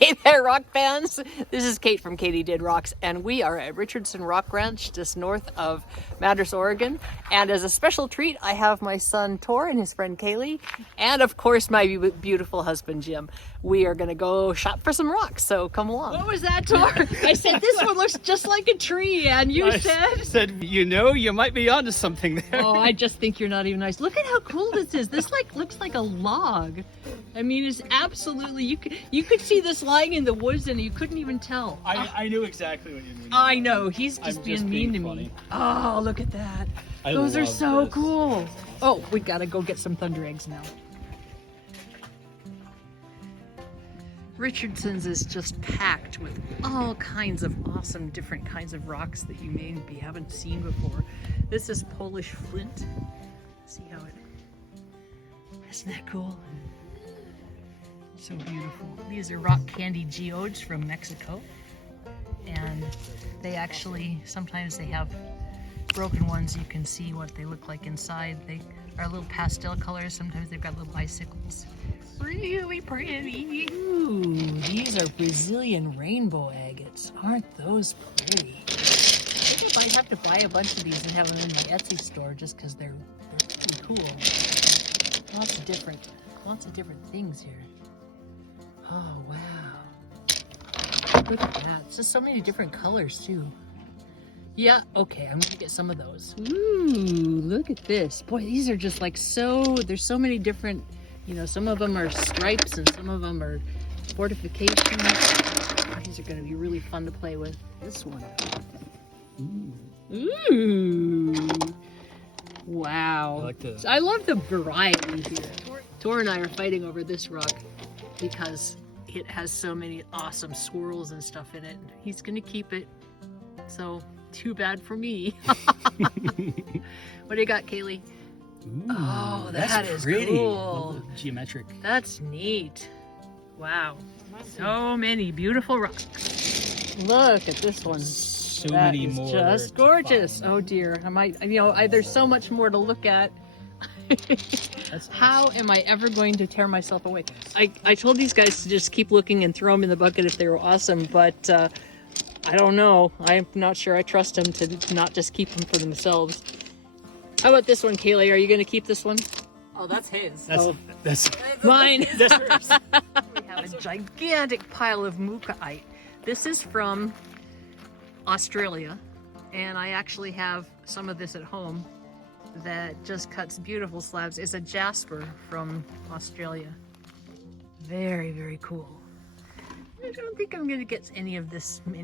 Hey there, rock fans! This is Kate from Katie Did Rocks, and we are at Richardson Rock Ranch just north of Madras, Oregon. And as a special treat, I have my son Tor and his friend Kaylee, and of course my beautiful husband Jim. We are going to go shop for some rocks, so come along. What was that, Tor? I said this one looks just like a tree, and you said, you know, you might be onto something there. Oh, I just think you're not even nice. Look at how cool this is. This looks like a log. I mean, it's absolutely, you could see this lying in the woods and you couldn't even tell. I knew exactly what you mean. I know, he's just being mean to me. Oh, look at that. Those are so cool. Oh, we gotta go get some thunder eggs now. Richardson's is just packed with all kinds of awesome different kinds of rocks that you maybe haven't seen before. This is Polish flint. See how it, isn't that cool? So beautiful. These are rock candy geodes from Mexico, and they actually, sometimes they have broken ones. You can see what they look like inside. They are little pastel colors. Sometimes they've got little icicles. Really pretty. Ooh, these are Brazilian rainbow agates. Aren't those pretty? I think I might have to buy a bunch of these and have them in my Etsy store just because they're pretty cool. Lots of different things here. Oh, wow. Look at that. It's just so many different colors, too. Yeah, okay, I'm gonna get some of those. Ooh, look at this. Boy, these are just like there's so many different, you know, some of them are stripes and some of them are fortifications. These are gonna be really fun to play with. This one. Ooh. Wow. I like the... I love the variety here. Tor and I are fighting over this rock because it has so many awesome swirls and stuff in it. He's gonna keep it, so too bad for me. What do you got, Kaylee? Ooh, oh, that is pretty. cool. Geometric. That's neat. Wow. So many beautiful rocks. Look at this one. So That many is more. just gorgeous. Oh dear. I might, you know, there's so much more to look at. How am I ever going to tear myself away? I told these guys to just keep looking and throw them in the bucket if they were awesome, but I don't know. I'm not sure I trust them to not just keep them for themselves. How about this one, Kaylee? Are you going to keep this one? Oh, that's his. That's Mine. that's hers. We have a gigantic pile of mukaite. This is from Australia, and I actually have some of this at home that just cuts beautiful slabs. It's a jasper from Australia. Very, very cool. I don't think I'm going to get any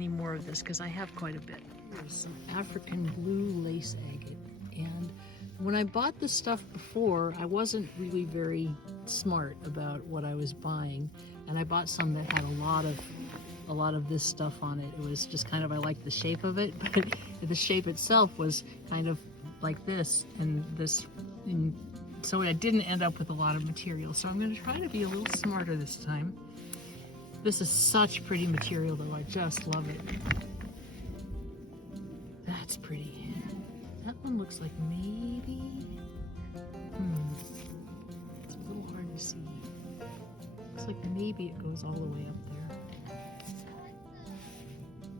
more of this because I have quite a bit. Here's some African blue lace agate, and when I bought this stuff before, I wasn't really very smart about what I was buying, and I bought some that had a lot of this stuff on it. It was just kind of, I liked the shape of it, but the shape itself was kind of like this and this, and so I didn't end up with a lot of material. So I'm going to try to be a little smarter this time. This is such pretty material though, I just love it. That's pretty. That one looks like maybe, it's a little hard to see. Looks like maybe it goes all the way up there.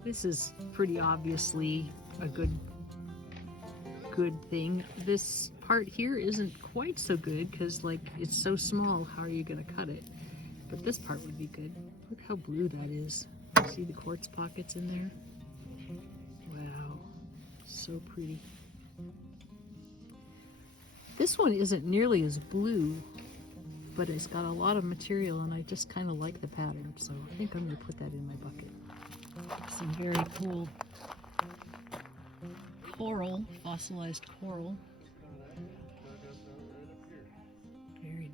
This is pretty obviously a good thing. This part here isn't quite so good because like it's so small, how are you going to cut it? But this part would be good. Look how blue that is. See the quartz pockets in there? Wow, so pretty. This one isn't nearly as blue, but it's got a lot of material and I just kind of like the pattern, so I think I'm going to put that in my bucket. Some very cool coral, fossilized coral. Very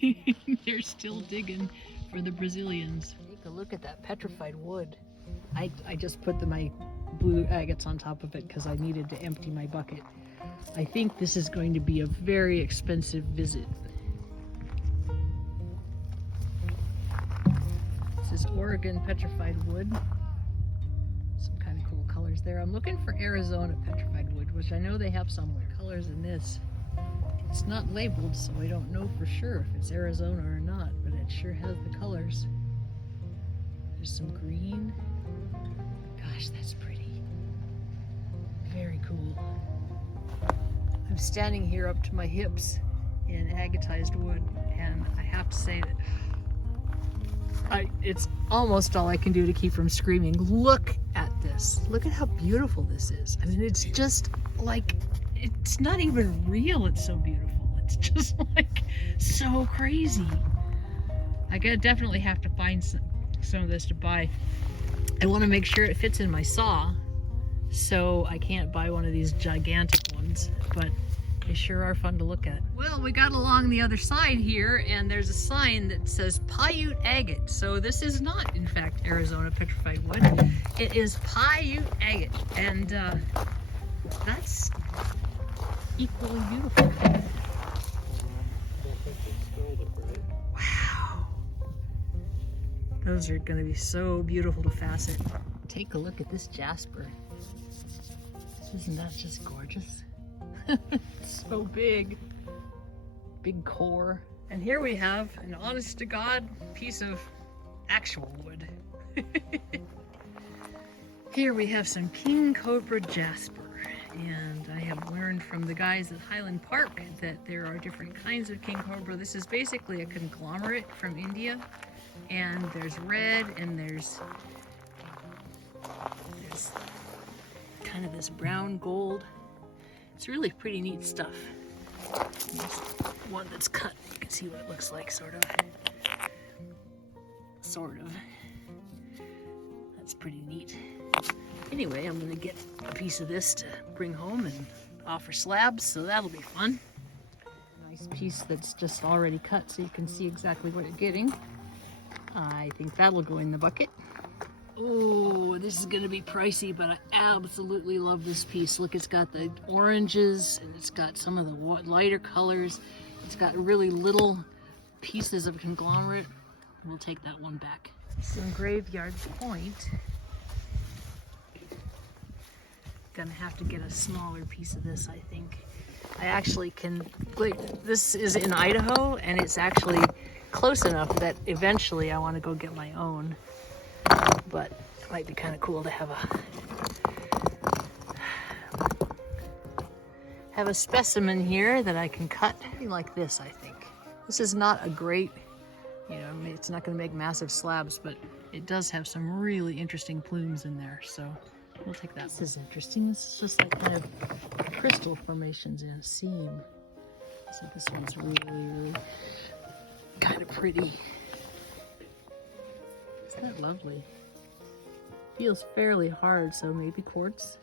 neat. They're still digging for the Brazilians. Take a look at that petrified wood. I just put my blue agates on top of it because I needed to empty my bucket. I think this is going to be a very expensive visit. This is Oregon petrified wood. Some kind of cool colors there. I'm looking for Arizona petrified wood, which I know they have somewhere. Colors in this. It's not labeled, so I don't know for sure if it's Arizona or not, but it sure has the colors. There's some green. Gosh, that's pretty. Very cool. I'm standing here up to my hips in agatized wood, and I have to say that it's almost all I can do to keep from screaming. Look at this. Look at how beautiful this is. I mean, it's just like, it's not even real. It's so beautiful. It's just like so crazy. I gotta definitely have to find some of this to buy. I want to make sure it fits in my saw, so I can't buy one of these gigantic ones, but they sure are fun to look at. Well, we got along the other side here, and there's a sign that says Paiute agate. So this is not, in fact, Arizona petrified wood. It is Paiute agate, and that's equally beautiful. Wow. Those are going to be so beautiful to facet. Take a look at this jasper. Isn't that just gorgeous? It's so big. Big core. And here we have an honest to God piece of actual wood. Here we have some king cobra jasper. And I have learned from the guys at Highland Park that there are different kinds of king cobra. This is basically a conglomerate from India. And there's red and there's kind of this brown gold. It's really pretty neat stuff. There's one that's cut. You can see what it looks like, sort of. That's pretty neat. Anyway, I'm gonna get a piece of this to bring home and offer slabs, so that'll be fun. Nice piece that's just already cut so you can see exactly what you're getting. I think that'll go in the bucket. Oh, this is gonna be pricey, but I absolutely love this piece. Look, it's got the oranges and it's got some of the lighter colors. It's got really little pieces of conglomerate. We'll take that one back. Some graveyard point. Gonna have to get a smaller piece of this, I think. I actually can, this is in Idaho and it's actually close enough that eventually I want to go get my own. But it might be kind of cool to have a specimen here that I can cut. Something like this, I think. This is not a great, you know, it's not going to make massive slabs, but it does have some really interesting plumes in there, so we'll take that. This is interesting. This is just like kind of crystal formations in a seam. So this one's really kind of pretty. Isn't that lovely? Feels fairly hard, so maybe quartz.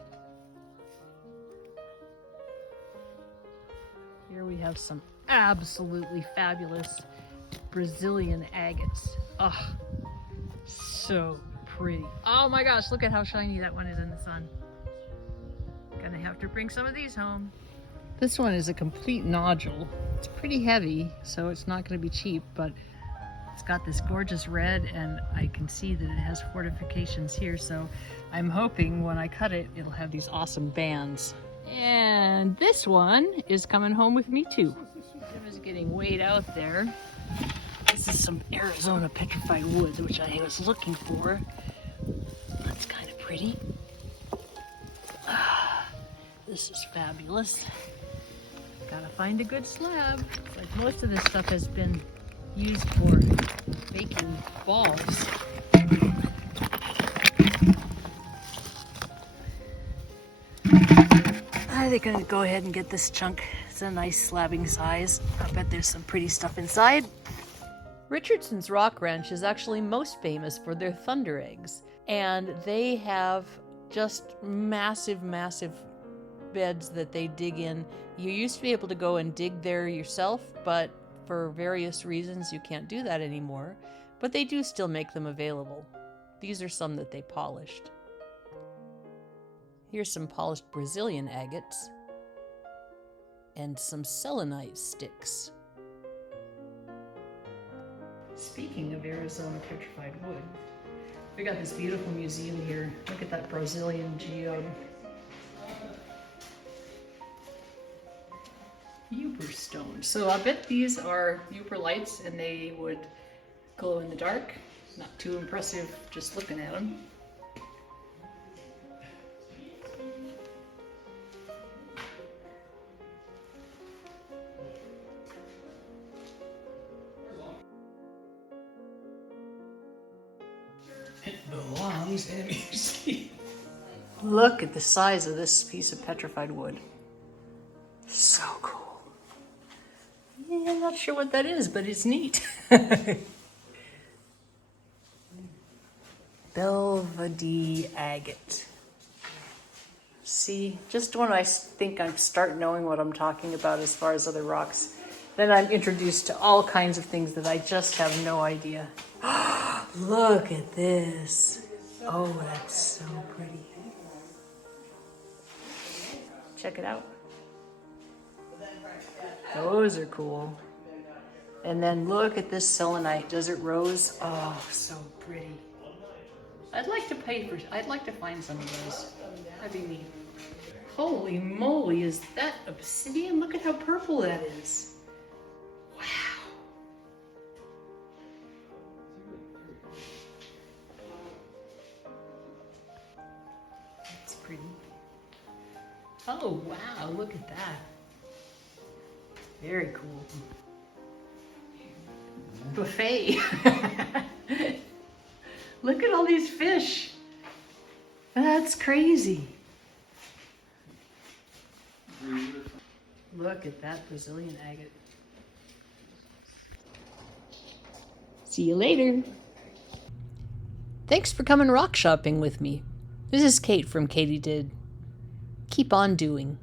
Here we have some absolutely fabulous Brazilian agates. Oh, so pretty. Oh my gosh, look at how shiny that one is in the sun. Gonna have to bring some of these home. This one is a complete nodule. It's pretty heavy, so it's not gonna be cheap, but it's got this gorgeous red, and I can see that it has fortifications here, so I'm hoping when I cut it, it'll have these awesome bands. And this one is coming home with me too. Jim is getting weighed out there. This is some Arizona petrified wood, which I was looking for. That's kind of pretty. This is fabulous. Gotta find a good slab. Like most of this stuff has been used for making balls. I think I'm gonna go ahead and get this chunk. It's a nice slabbing size. I bet there's some pretty stuff inside. Richardson's Rock Ranch is actually most famous for their thundereggs, and they have just massive beds that they dig in. You used to be able to go and dig there yourself, but for various reasons you can't do that anymore, but they do still make them available. These are some that they polished. Here's some polished Brazilian agates and some selenite sticks. Speaking of Arizona petrified wood, we got this beautiful museum here. Look at that Brazilian geode. You Uyghur stone. So I bet these are Uber lights and they would glow in the dark. Not too impressive just looking at them. It belongs in a museum. Look at the size of this piece of petrified wood. So cool. Yeah, I'm not sure what that is, but it's neat. Belvedere agate. See, just when I think I start knowing what I'm talking about as far as other rocks, then I'm introduced to all kinds of things that I just have no idea. Look at this. Oh, that's so pretty. Check it out. Those are cool. And then look at this selenite, desert rose. Oh, so pretty. I'd like to find some of those. That'd be neat. Holy moly, is that obsidian? Look at how purple that is. Wow. That's pretty. Oh, wow, look at that. Very cool. Buffet. Look at all these fish. That's crazy. Look at that Brazilian agate. See you later. Thanks for coming rock shopping with me. This is Kate from Katie Did. Keep on doing.